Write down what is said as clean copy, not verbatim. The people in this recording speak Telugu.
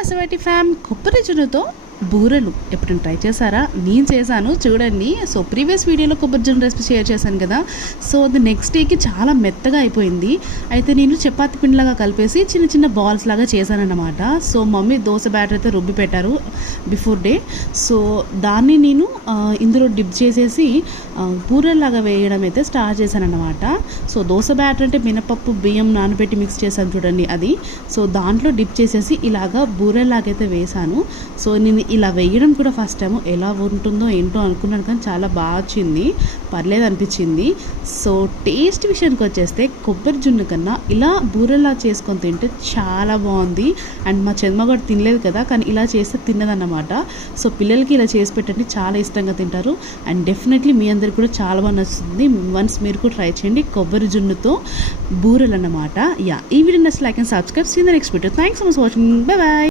మసవాటి ఫ్యామ్ కొబ్బరి జున్నుతో బూరెలు ఎప్పుడైనా ట్రై చేశారా? నేను చేశాను, చూడండి. సో ప్రీవియస్ వీడియోలో కొబ్బరి జున్ను రెసిపీ షేర్ చేశాను కదా. సో అది నెక్స్ట్ డేకి చాలా మెత్తగా అయిపోయింది. అయితే నేను చపాతి పిండిలాగా కలిపేసి చిన్న చిన్న బాల్స్ లాగా చేశానన్నమాట. సో మమ్మీ దోశ బ్యాటర్ అయితే రుబ్బి పెట్టారు బిఫోర్ డే. సో దాన్ని నేను ఇందులో డిప్ చేసేసి బూరెల్లాగా వేయడం అయితే స్టార్ట్ చేశానన్నమాట. సో దోశ బ్యాటర్ అంటే మినపప్పు బియ్యం నానబెట్టి మిక్స్ చేశాను చూడండి, అది. సో దాంట్లో డిప్ చేసేసి ఇలాగా బూరెల్లాగైతే వేశాను. సో నేను ఇలా వేయడం కూడా ఫస్ట్ టైం ఎలా ఉంటుందో ఏంటో అనుకున్నాను, కానీ చాలా బాగా వచ్చింది, పర్లేదు అనిపించింది. సో టేస్ట్ విషయానికి వచ్చేస్తే కొబ్బరి జున్ను కన్నా ఇలా బూరెలా చేసుకొని తింటే చాలా బాగుంది. అండ్ మా చెమ్మ కూడా తినలేదు కదా, కానీ ఇలా చేస్తే తిన్నదన్నమాట. సో పిల్లలకి ఇలా చేసి పెట్టండి, చాలా ఇష్టంగా తింటారు. అండ్ డెఫినెట్లీ మీ అందరికి కూడా చాలా బాగా నచ్చుతుంది. వన్స్ మీరు కూడా ట్రై చేయండి కొబ్బరి జున్నుతో బూరెలు అన్నమాట. ఈ వీడియో నచ్చితే like and subscribe. See the next video. Thanks so much for watching. Bye bye.